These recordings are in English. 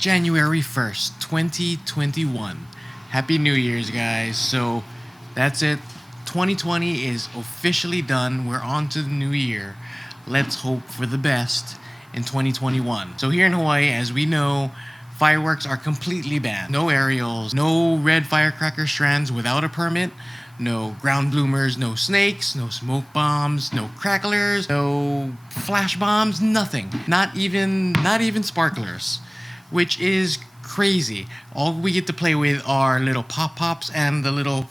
January 1st, 2021. Happy New Year's, guys. So that's it. 2020 is officially done. We're on to the new year. Let's hope for the best in 2021. So here in Hawaii, as we know, fireworks are completely banned. No aerials, no red firecracker strands without a permit, no ground bloomers, no snakes, no smoke bombs, no cracklers, no flash bombs, nothing. Not even sparklers, which is crazy. All we get to play with are little pop-pops and the little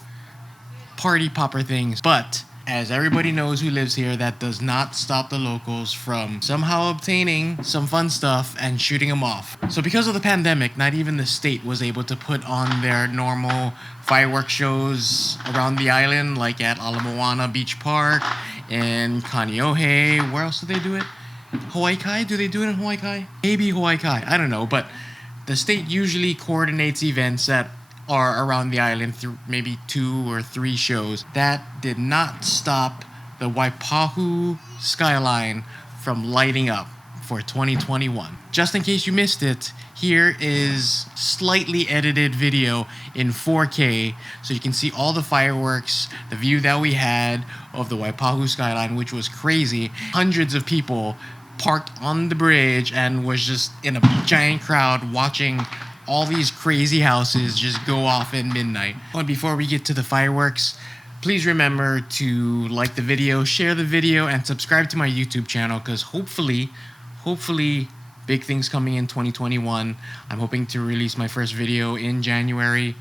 party popper things. But as everybody knows who lives here, that does not stop the locals from somehow obtaining some fun stuff and shooting them off. So because of the pandemic, not even the state was able to put on their normal fireworks shows around the island, like at Ala Moana Beach Park and Kaneohe. Where else do they do it? Hawaii Kai? Do they do it in Hawaii Kai? Maybe Hawaii Kai. I don't know. But the state usually coordinates events that are around the island through maybe 2 or 3 shows. That did not stop the WAIPAHU skyline from lighting up for 2021. Just in case you missed it, here is slightly edited video in 4K so you can see all the fireworks, the view that we had of the WAIPAHU skyline, which was crazy. Hundreds of people parked on the bridge and was just in a giant crowd watching all these crazy houses just go off at midnight. But before we get to the fireworks, please remember to like the video, share the video, and subscribe to my YouTube channel, because hopefully, big things coming in 2021. I'm hoping to release my first video in January,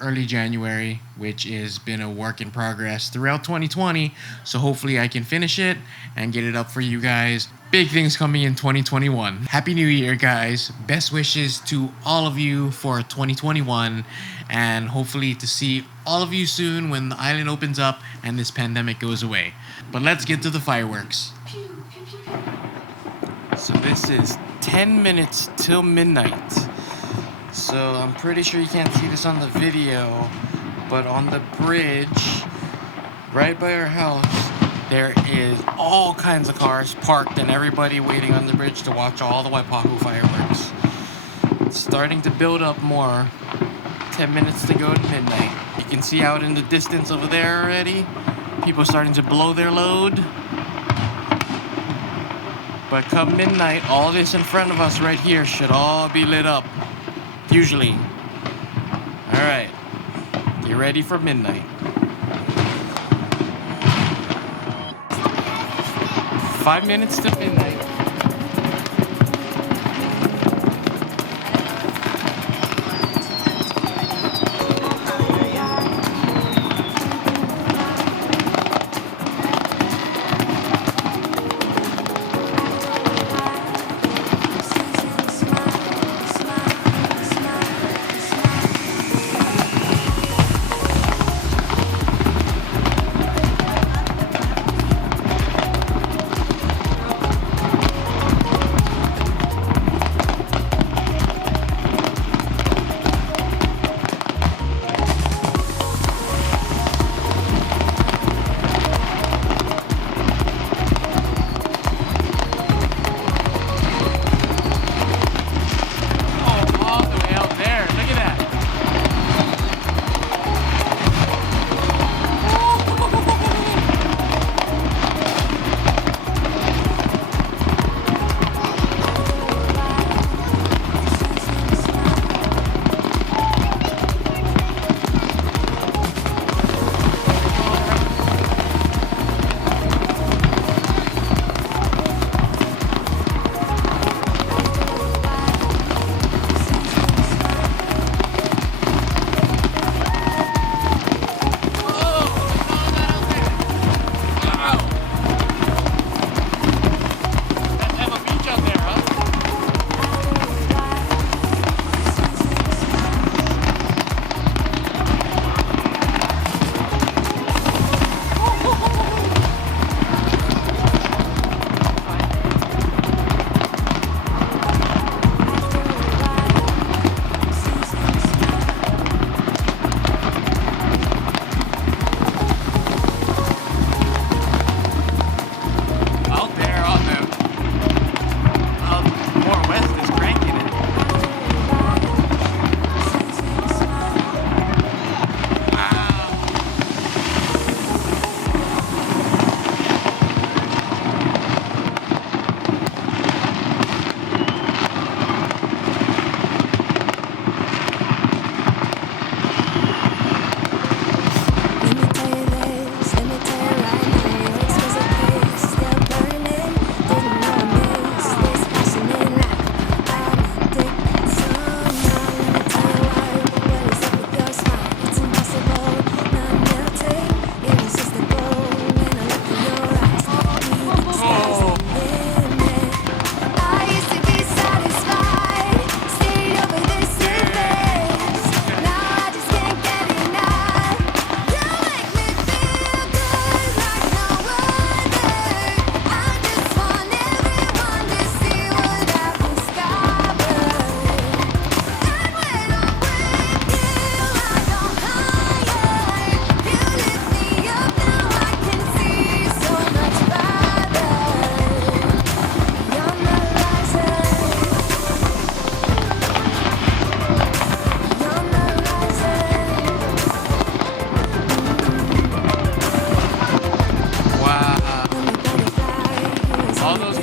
early January, which has been a work in progress throughout 2020. So hopefully I can finish it and get it up for you guys. Big things coming in 2021. Happy New Year, guys. Best wishes to all of you for 2021, and hopefully to see all of you soon when the island opens up and this pandemic goes away. But let's get to the fireworks. So this is 10 minutes till midnight. So I'm pretty sure you can't see this on the video, but on the bridge right by our house, there is all kinds of cars parked and everybody waiting on the bridge to watch all the WAIPAHU fireworks. It's starting to build up more. 10 minutes to go to midnight. You can see out in the distance over there already, people starting to blow their load. But come midnight, all this in front of us right here should all be lit up. Usually. Alright. Get ready for midnight. 5 minutes to midnight.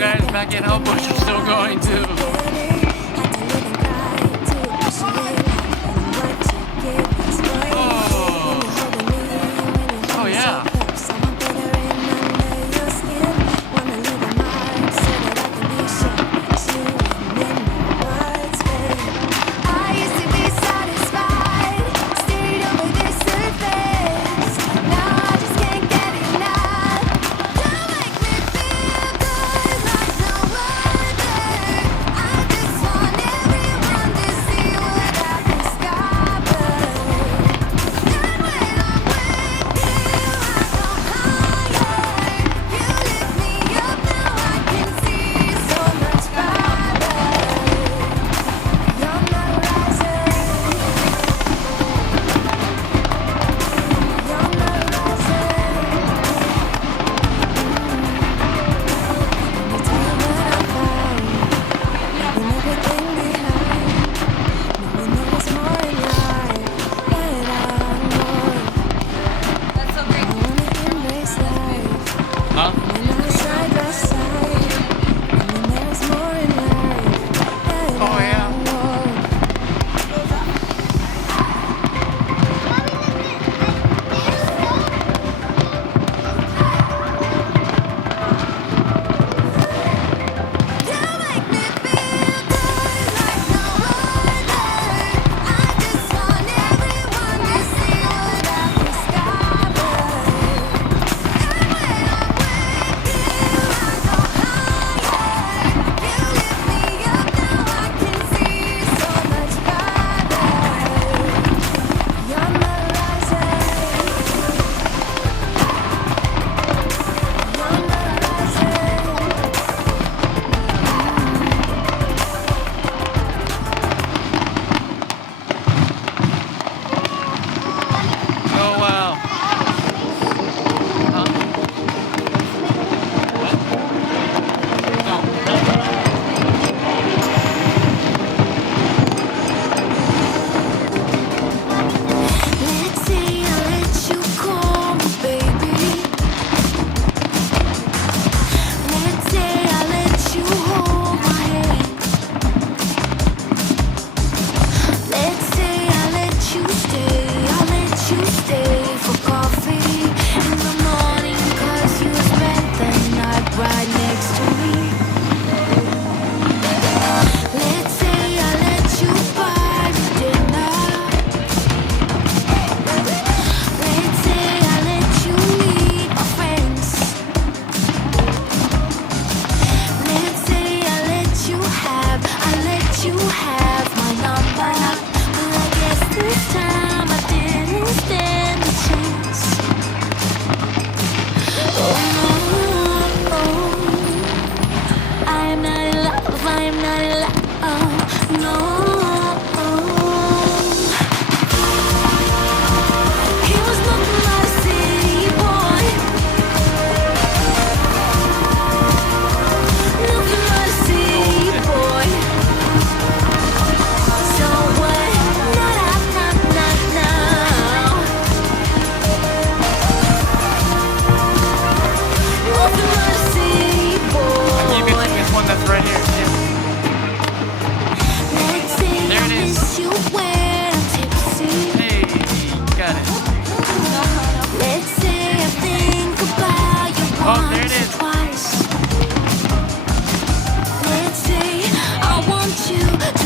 guys, back in Hobo's are still going too. Oh yeah.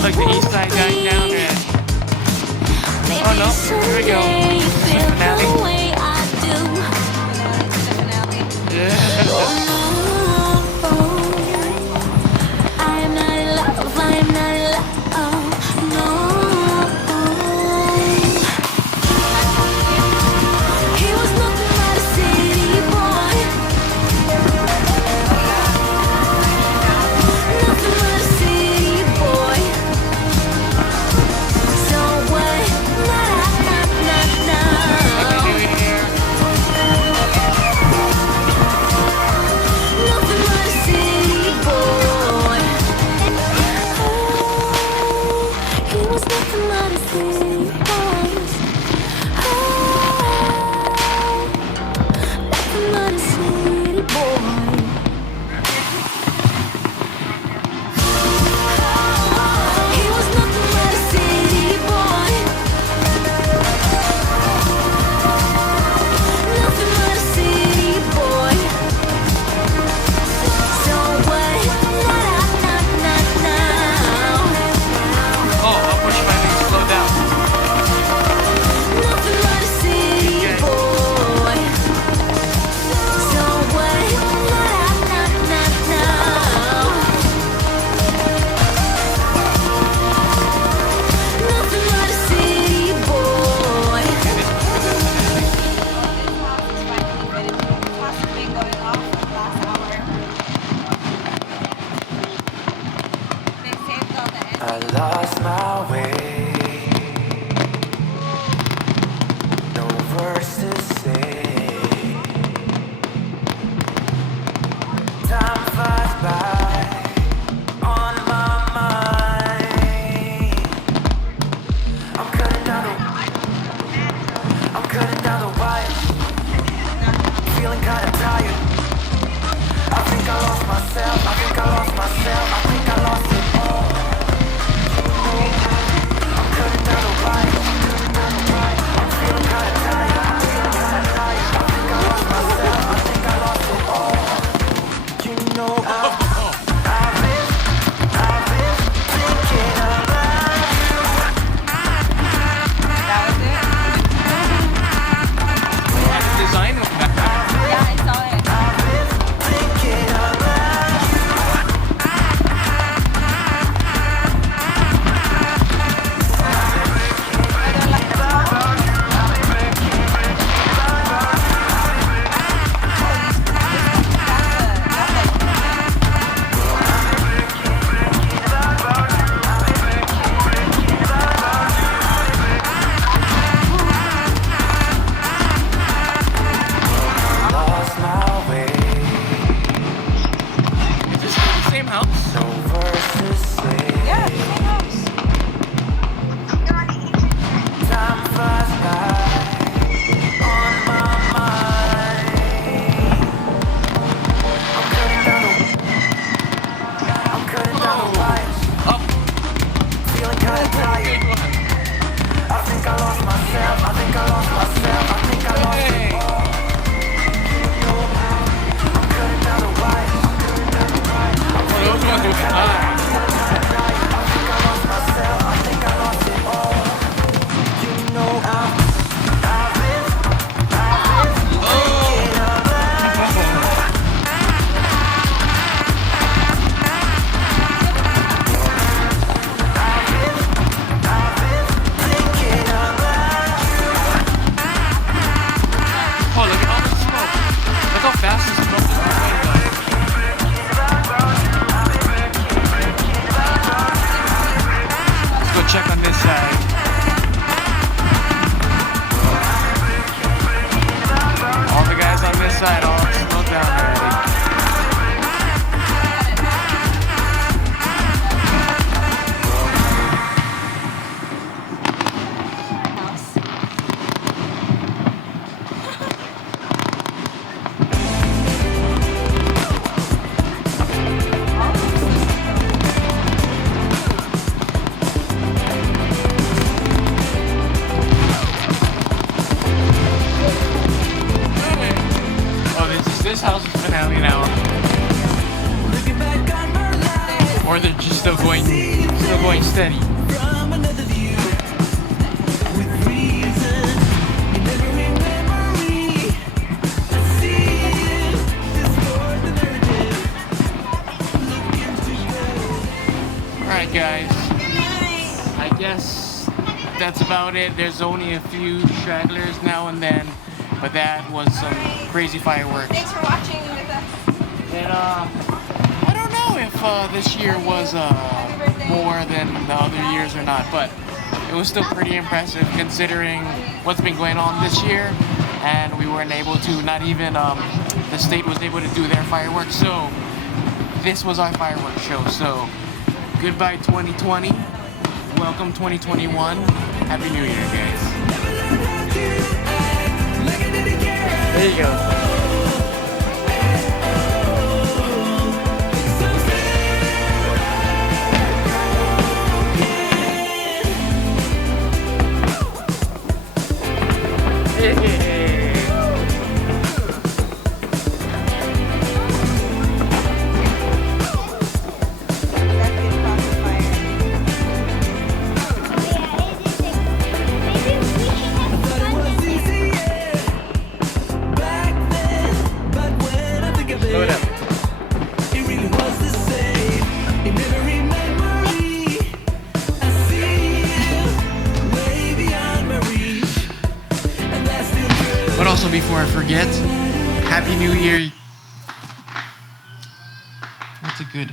like the east side going down there. Oh no, here we go. This is the finale. Yeah. lost my way. No words to say. Time flies by on my mind. I'm cutting down the wires. Feeling kinda tired. I think I lost myself. I think I lost myself. I think I lost it all. I'm cutting down the wires. I'm feeling kinda tired. I think I lost myself. I think I lost it all. You know I've been thinking about you. That was it? That's the design of that. Yeah, I saw it. I've been thinking about you. Lost my way. Is this still the same house? No words to say. Yeah, same house. Time flies by on my mind. I'm cutting down the wires. Up. Feeling kinda tired. I think I lost myself. I think I lost myself. I think I lost it all. I'm cutting down the wires. Oh, those ones with the eye. I think I lost myself. I think I lost it all. You know I've been thinking about you. Thinking about you. Oh, look at all the smoke. Look how fast the smoke is going by. Let's go check on this side. All the guys on this side all slowed down already. Oh, this house's finale now. Or they're just still going steady. From another view, with reason, in every memory, I see it. This more than narrative. Looking to go. Alright guys, I guess that's about it. There's only a few stragglers now and then, but that was some crazy fireworks. Thanks for watching with us. And I don't know if this year was more than the other years or not, but it was still pretty impressive considering what's been going on this year, and we weren't able to, not even the state was able to do their fireworks, so this was our fireworks show. So goodbye 2020, welcome 2021, Happy New Year guys. There you go. But also, before I forget, Happy New Year. What's a good